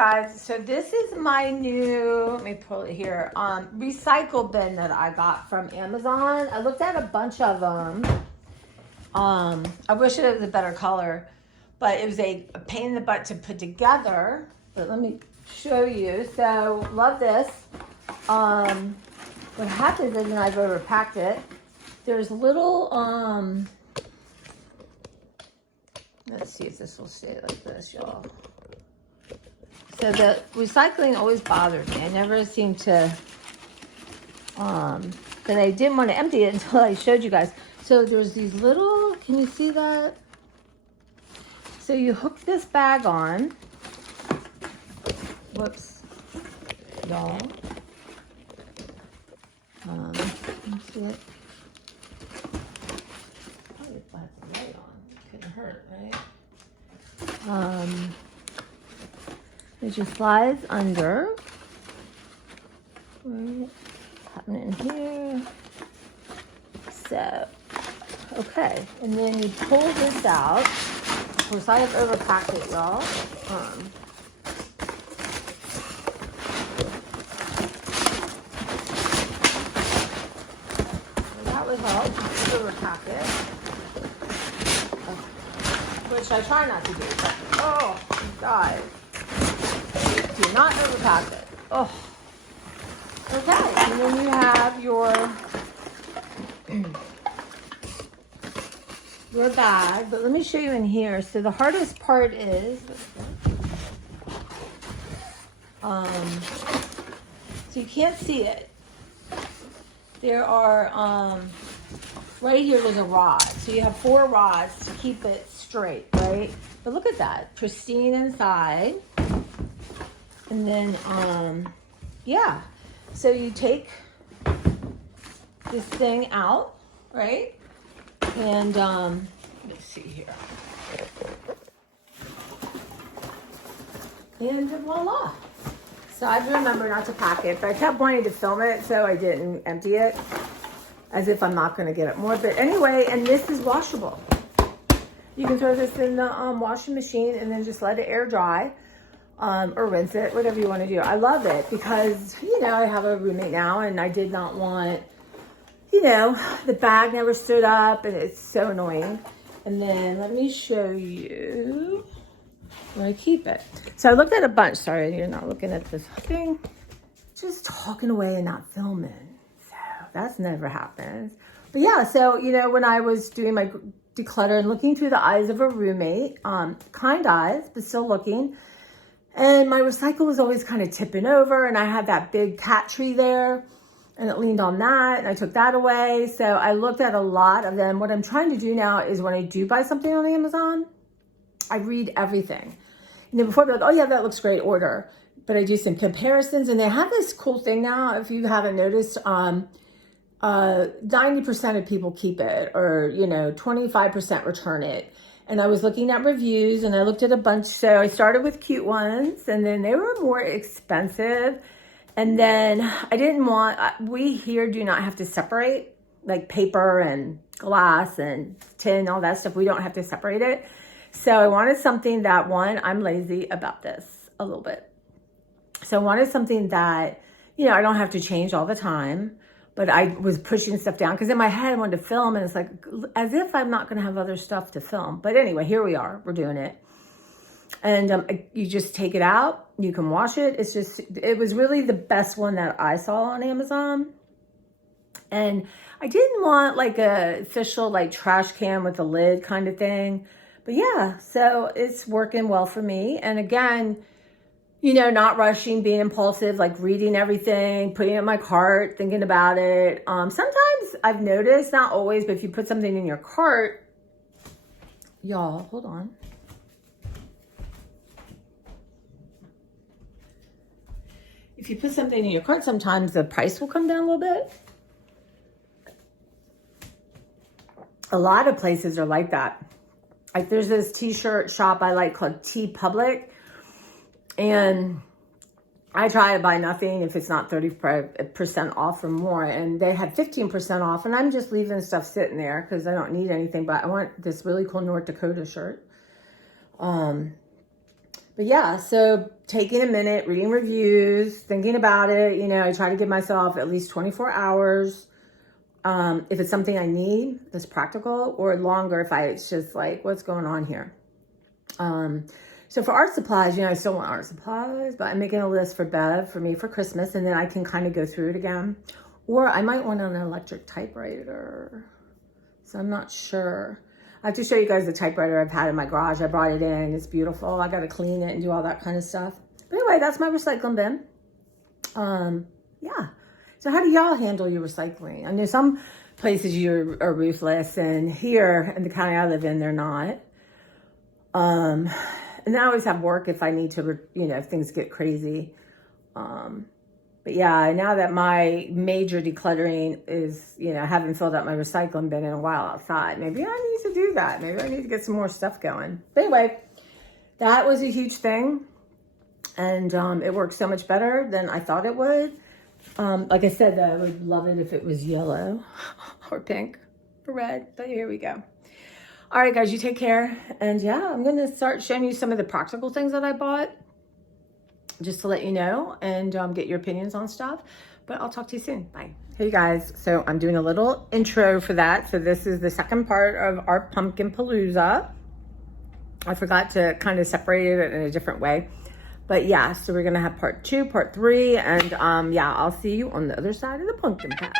guys, so this is my new, let me pull it here, recycle bin that I got from Amazon. I looked at a bunch of them. I wish it was a better color, but it was a pain in the butt to put together. But let me show you. So, love this. What happens is, and I've overpacked it, there's little, let's see if this will stay like this, y'all. So the recycling always bothered me. I never seemed to, because I didn't want to empty it until I showed you guys. So there's these little, can you see that? So you hook this bag on. Whoops, y'all. Let me see it. Probably if I had the light on, it couldn't hurt, right? It just slides under. Right, happening in here. So, okay, and then you pull this out. Of course, I have overpacked it, y'all. So that would help. Just overpack it, which I try not to do. But, oh, God. Do not overpack it. Oh. Okay, and then you have your bag. But let me show you in here. So the hardest part is, so you can't see it. There are, right here there's a rod. So you have 4 rods to keep it straight, right? But look at that, pristine inside. And then, yeah. So you take this thing out, right? And, let's see here. And voila. So I remember not to pack it, but I kept wanting to film it, so I didn't empty it. As if I'm not gonna get it more. But anyway, and this is washable. You can throw this in the washing machine and then just let it air dry. Or rinse it, whatever you want to do. I love it because, you know, I have a roommate now and I did not want, you know, the bag never stood up and it's so annoying. And then let me show you where I keep it. So I looked at a bunch. Sorry, you're not looking at this thing. Just talking away and not filming. So that's never happens. But yeah, so, you know, when I was doing my declutter and looking through the eyes of a roommate, kind eyes, but still looking, and my recycle was always kind of tipping over, and I had that big cat tree there, and it leaned on that, and I took that away. So I looked at a lot of them. What I'm trying to do now is when I do buy something on Amazon, I read everything. You know, before I'd be like, oh yeah, that looks great, order. But I do some comparisons, and they have this cool thing now, if you haven't noticed, 90% of people keep it, or, you know, 25% return it. And I was looking at reviews and I looked at a bunch. So I started with cute ones and then they were more expensive. And then I didn't want, we here do not have to separate like paper and glass and tin, all that stuff. We don't have to separate it. So I wanted something that, one, I'm lazy about this a little bit. So I wanted something that, you know, I don't have to change all the time. But I was pushing stuff down because in my head I wanted to film and it's like as if I'm not going to have other stuff to film. But anyway, here we are. We're doing it. And you just take it out. You can wash it. It's just, it was really the best one that I saw on Amazon. And I didn't want like a official like trash can with a lid kind of thing. But yeah, so it's working well for me. And again, you know, not rushing, being impulsive, like reading everything, putting it in my cart, thinking about it. Sometimes I've noticed, not always, but if you put something in your cart, y'all, hold on. If you put something in your cart, sometimes the price will come down a little bit. A lot of places are like that. Like there's this t-shirt shop I like called T Public. And I try to buy nothing if it's not 30% off or more. And they had 15% off. And I'm just leaving stuff sitting there because I don't need anything. But I want this really cool North Dakota shirt. But But yeah, so taking a minute, reading reviews, thinking about it, you know, I try to give myself at least 24 hours. If it's something I need that's practical, or longer if it's just like, what's going on here? So for art supplies, you know, I still want art supplies, but I'm making a list for Bev for me for Christmas, and then I can kind of go through it again. Or I might want an electric typewriter. So I'm not sure. I have to show you guys the typewriter I've had in my garage. I brought it in. It's beautiful. I got to clean it and do all that kind of stuff. But anyway, that's my recycling bin. Yeah. So how do y'all handle your recycling? I know some places you are ruthless, and here in the county I live in, they're not. And I always have work if I need to, you know, if things get crazy. But yeah, now that my major decluttering is, you know, I haven't filled up my recycling bin in a while outside. Maybe I need to do that. Maybe I need to get some more stuff going. But anyway, that was a huge thing. And it worked so much better than I thought it would. Like I said, though, I would love it if it was yellow or pink or red. But here we go. All right, guys, you take care. And yeah, I'm going to start showing you some of the practical things that I bought, just to let you know and get your opinions on stuff. But I'll talk to you soon. Bye. Hey guys, so I'm doing a little intro for that. So this is the second part of our pumpkin palooza. I forgot to kind of separate it in a different way. But yeah, so we're gonna have part 2, part 3, and yeah, I'll see you on the other side of the pumpkin patch.